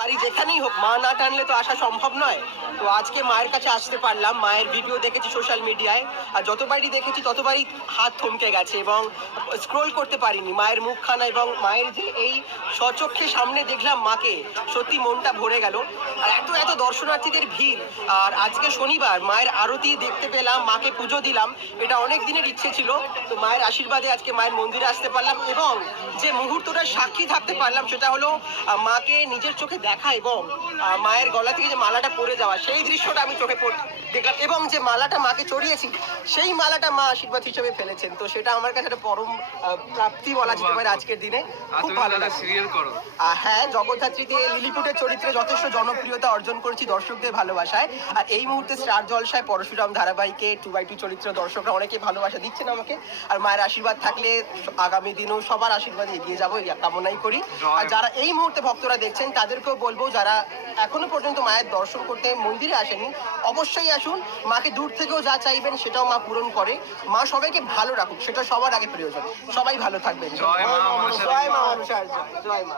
বাড়ি যেখানেই হোক মা না টানলে তো আসা সম্ভব নয়। তো আজকে মায়ের কাছে আসতে পারলাম, মায়ের ভিডিও দেখেছি সোশ্যাল মিডিয়ায়, আর যতবারই দেখেছি ততবারই হাত থমকে গেছে এবং স্ক্রোল করতে পারিনি মায়ের মুখখানা, এবং মায়ের যে এই স্বচক্ষে সামনে দেখলাম মাকে, সত্যি মনটা ভরে গেল। আর এত এত দর্শনার্থীদের ভিড়, আর আজকে শনিবার মায়ের আরতি দেখতে পেলাম, মাকে পুজো দিলাম, এটা অনেক দিনের ইচ্ছে ছিল। তো মায়ের আশীর্বাদে আজকে মায়ের মন্দিরে আসতে পারলাম এবং যে মুহূর্তটার সাক্ষী থাকতে পারলাম সেটা হলো মাকে নিজের চোখে দেখা এবং মায়ের গলা থেকে যে মালাটা পড়ে যাওয়া, সেই দৃশ্যটা আমি চোখে দেখলাম, এবং যে মালাটা মাকে চড়িয়েছি সেই মালাটা মা আশীর্বাদ হিসেবে ফেলেছেন। তো সেটা আমার কাছে একটা পরম প্রাপ্তি বলা যেতে পারে আজকের দিনে। খুব ভালো লাগে। সিরিয়াল করো? হ্যাঁ, জগদ্ধাত্রীতে লিলিপুটের চরিত্রে যথেষ্ট জনপ্রিয়তা অর্জন করেছি দর্শকদের ভালোবাসায়। আর এই মুহূর্তে স্টার জলসায় পরশুরাম ধারাবাহিকে 2x2 চরিত্র দর্শকরা অনেকে ভালোবাসা দিচ্ছেন আমাকে। আর মায়ের আশীর্বাদ থাকলে আগামী দিনেও সবার আশীর্বাদে এগিয়ে যাবো, এই কামনাই করি। আর যারা এই মুহূর্তে ভক্তরা দেখছেন তাদেরকেও বলবো, যারা এখনো পর্যন্ত মায়ের দর্শন করতে মন্দিরে আসেনি অবশ্যই আসুন। মাকে দূর থেকেও যা চাইবেন সেটাও মা পূরণ করে। মা সবাইকে ভালো রাখুক, সেটা সবার আগে প্রয়োজন। সবাই ভালো থাকবেন। জয় মা মনসা। জয় মা মনসা। জয় মা।